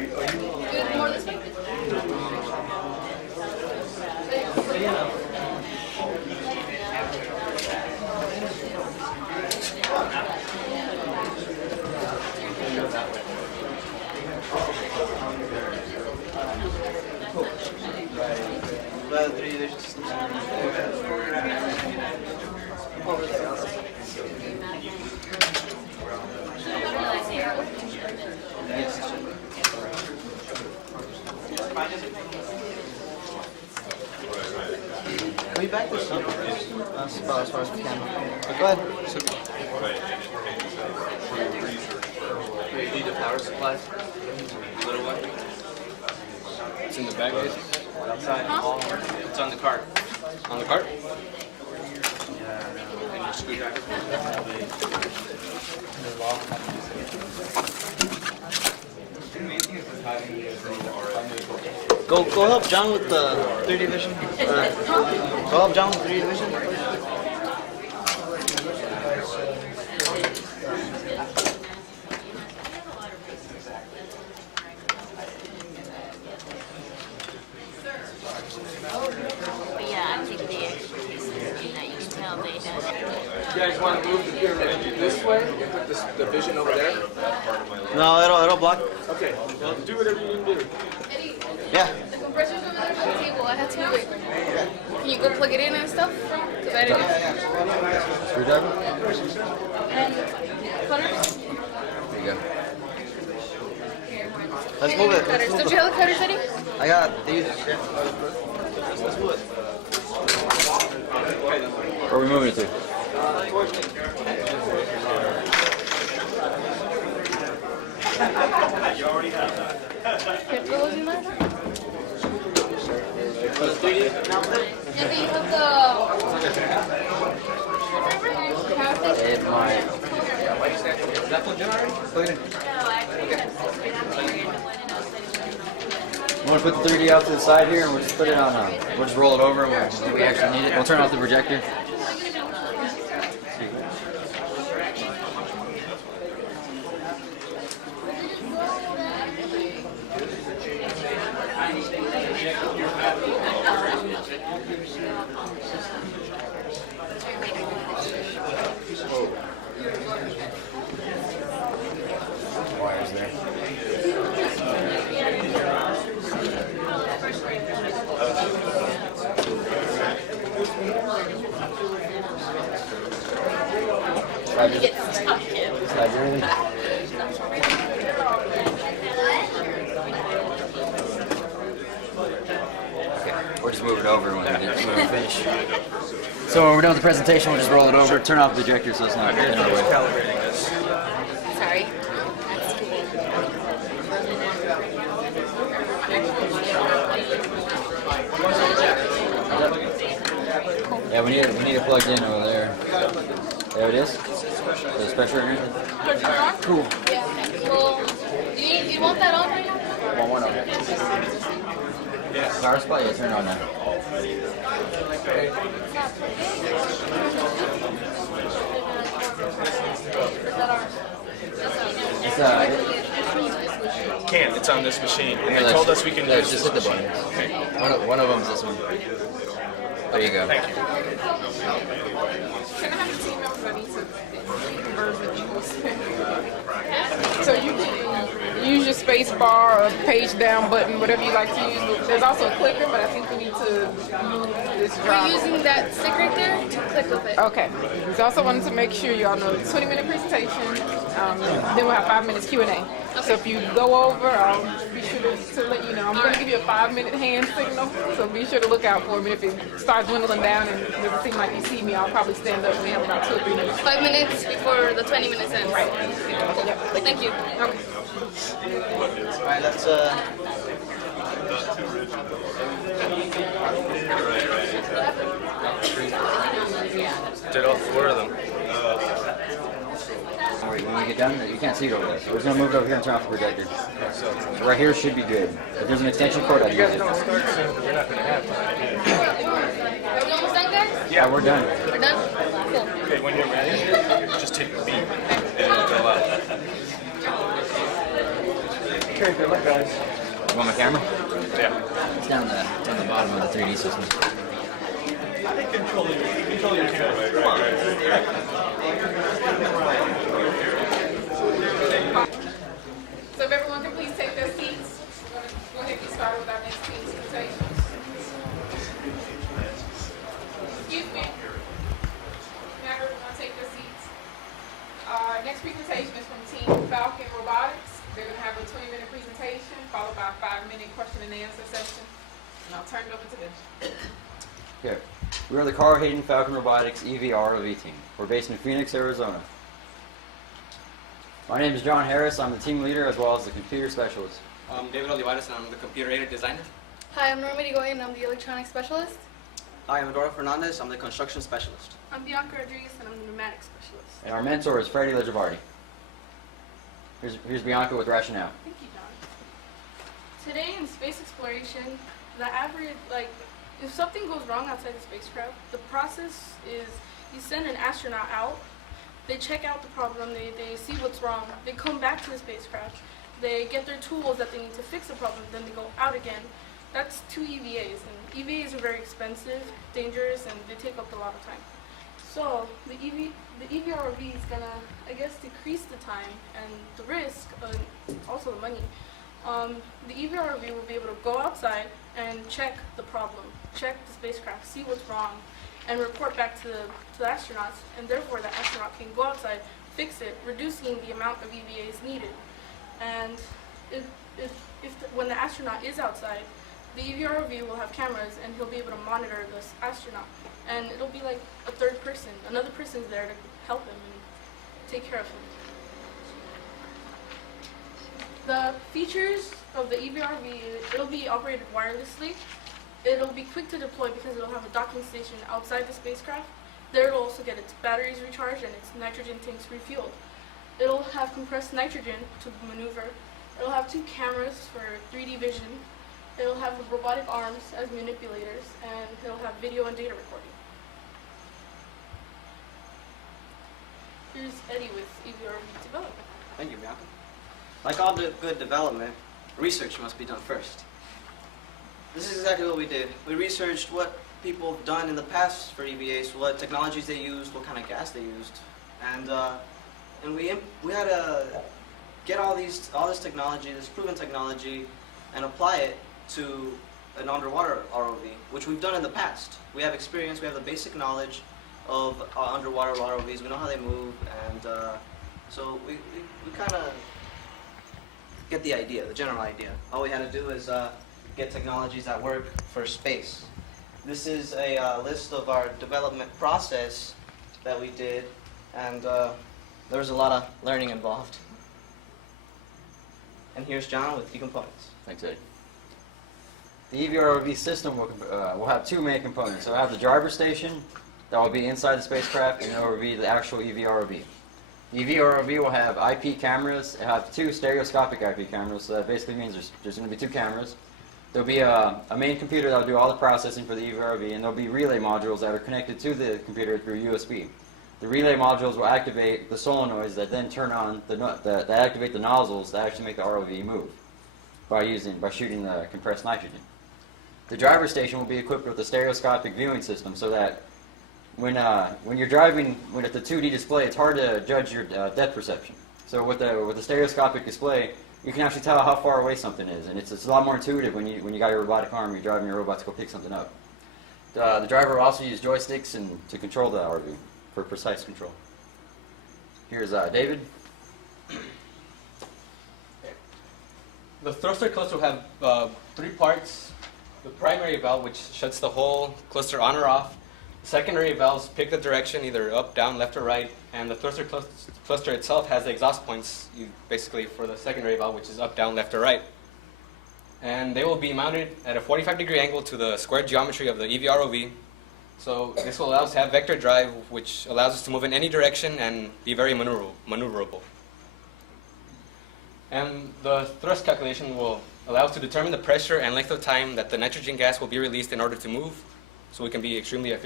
More this way? Can we back this up? As far as we can. Go ahead. You need the power supply? Little one? It's in the bag, guys? Outside? It's on the cart. On the cart? Yeah, and your screwdriver. Go help John with the 3D vision. Go help John with 3D vision. But yeah, I think the expertise is in that you can tell they don't. You guys want to move the pyramid this way and put the vision over there? No, it'll block. Okay, well, do whatever you need to do. Yeah. The compressor's over there on the table. I had to move it. Can you go plug it in and stuff? Because I didn't. Screwdriver? And cutters? There you go. Let's move it. Cutters. Don't you have the cutters ready? I got these. Yeah. Let's move it. Where are we moving it to? You already have that. Can those in there? And then you have the... It's mine. Is that plugged in already? Plug it in. You want to put the 3D out to the side here, and we'll just put it on. We'll just roll it over, and when we actually need it, we'll turn off the projector. Wires there. Slide really. We'll just move it over when we finish. So when we're done with the presentation, we'll just roll it over, turn off the projector so it's not in our way. Sorry. Yeah, we need it plugged in over there. There it is. The special right Cool. Yeah. Well, you want that on right now? Want one of it. Power supply? Yeah, turn it on now. It's on this machine, and they told us we can use just hit the button. Okay. One of them's this one. There you go. Thank you. Can I have a team member that needs to converse with you? So you can use your space bar or page down button, whatever you like to use. There's also a clicker, but I think we need to move this We're driver. using that stick right there to click with it. Okay. We also wanted to make sure y'all know 20-minute presentation. Then we'll have 5 minutes Q&A. So if you go over, I'll be sure to let you know. I'm going to give you a 5-minute hand signal, so be sure to look out for me. If it starts dwindling down and it doesn't seem like you see me, I'll probably stand up and we have about 2 or 3 minutes. 5 minutes before the 20 minutes ends. Right. Yep. Thank you. Okay. All right, let's Did all 4 of them. When we get done, you can't see it over there. So we're just going to move it over here and turn off the projector. So right here should be good. If there's an extension cord, I'd You use guys it. don't start soon, but you're not going to have time. Are we almost done, guys? Yeah, we're done. We're done? Cool. Okay, when you're ready, just hit the beat, and it'll go out. Okay, good luck, guys. You want my camera? Yeah. It's down it's on the bottom of the 3D system. Control your camera. So if everyone can please take their seats, we'll go ahead and get started with our next team's presentation. Excuse me. Now everyone take their seats. Our next presentation is from Team Falcon Robotics. They're going to have a 20-minute presentation followed by a 5-minute question and answer session. And I'll turn it over to them. Okay. We are the Carl Hayden Falcon Robotics EV/ROV team. We're based in Phoenix, Arizona. My name is John Harris. I'm the team leader as well as the computer specialist. I'm David Olivares, and I'm the computer-aided designer. Hi, I'm Norma Digoyen, I'm the electronics specialist. Hi, I'm Adora Fernandez. I'm the construction specialist. I'm Bianca Rodriguez, and I'm the pneumatics specialist. And our mentor is Freddie Legivardi. Here's Bianca with rationale. Thank you, John. Today in space exploration, the average, if something goes wrong outside the spacecraft, the process is you send an astronaut out, they check out the problem, they see what's wrong, they come back to the spacecraft, they get their tools that they need to fix the problem, then they go out again. That's 2 EVAs, and EVAs are very expensive, dangerous, and they take up a lot of time. So the EV/ROV is gonna, decrease the time and the risk, also the money. The EV/ROV will be able to go outside and check the problem, check the spacecraft, see what's wrong, and report back to the astronauts, and therefore the astronaut can go outside, fix it, reducing the amount of EVAs needed. And when the astronaut is outside, the EV/ROV will have cameras, and he'll be able to monitor this astronaut. And it'll be like a third person. Another person's there to help him and take care of him. The features of the EV/ROV, it'll be operated wirelessly. It'll be quick to deploy because it'll have a docking station outside the spacecraft. There it'll also get its batteries recharged and its nitrogen tanks refueled. It'll have compressed nitrogen to maneuver. It'll have 2 cameras for 3D vision. It'll have robotic arms as manipulators, and it'll have video and data recording. Here's Eddie with EV/ROV development. Thank you, Bianca. Like all good development, research must be done first. This is exactly what we did. We researched what people have done in the past for EVAs, what technologies they used, what kind of gas they used, and we had to get all this technology, this proven technology, and apply it to an underwater ROV, which we've done in the past. We have experience, we have the basic knowledge of underwater ROVs, we know how they move, and so we kind of get the idea, the general idea. All we had to do is get technologies that work for space. This is a list of our development process that we did, and there was a lot of learning involved. And here's John with key components. Thanks, Eddie. The EV/ROV system will have 2 main components. So it'll have the driver station that will be inside the spacecraft, and it will be the actual EV/ROV. The EV/ROV will have IP cameras. It'll have 2 stereoscopic IP cameras, so that basically means there's going to be 2 cameras. There'll be a main computer that will do all the processing for the EV/ROV, and there'll be relay modules that are connected to the computer through USB. The relay modules will activate the solenoids that then turn on that activate the nozzles that actually make the ROV move by shooting the compressed nitrogen. The driver station will be equipped with a stereoscopic viewing system, so that when you're driving with the 2D display, it's hard to judge your depth perception. So with the stereoscopic display, you can actually tell how far away something is, and it's a lot more intuitive when you got your robotic arm, you're driving your robot to go pick something up. The driver will also use joysticks to control the ROV for precise control. Here's David. The thruster cluster will have 3 parts. The primary valve, which shuts the whole cluster on or off. Secondary valves pick the direction, either up, down, left, or right. And the thruster cluster itself has the exhaust points, basically, for the secondary valve, which is up, down, left, or right. And they will be mounted at a 45-degree angle to the square geometry of the EV/ROV. So this will allow us to have vector drive, which allows us to move in any direction and be very maneuverable. And the thrust calculation will allow us to determine the pressure and length of time that the nitrogen gas will be released in order to move, so we can be extremely efficient.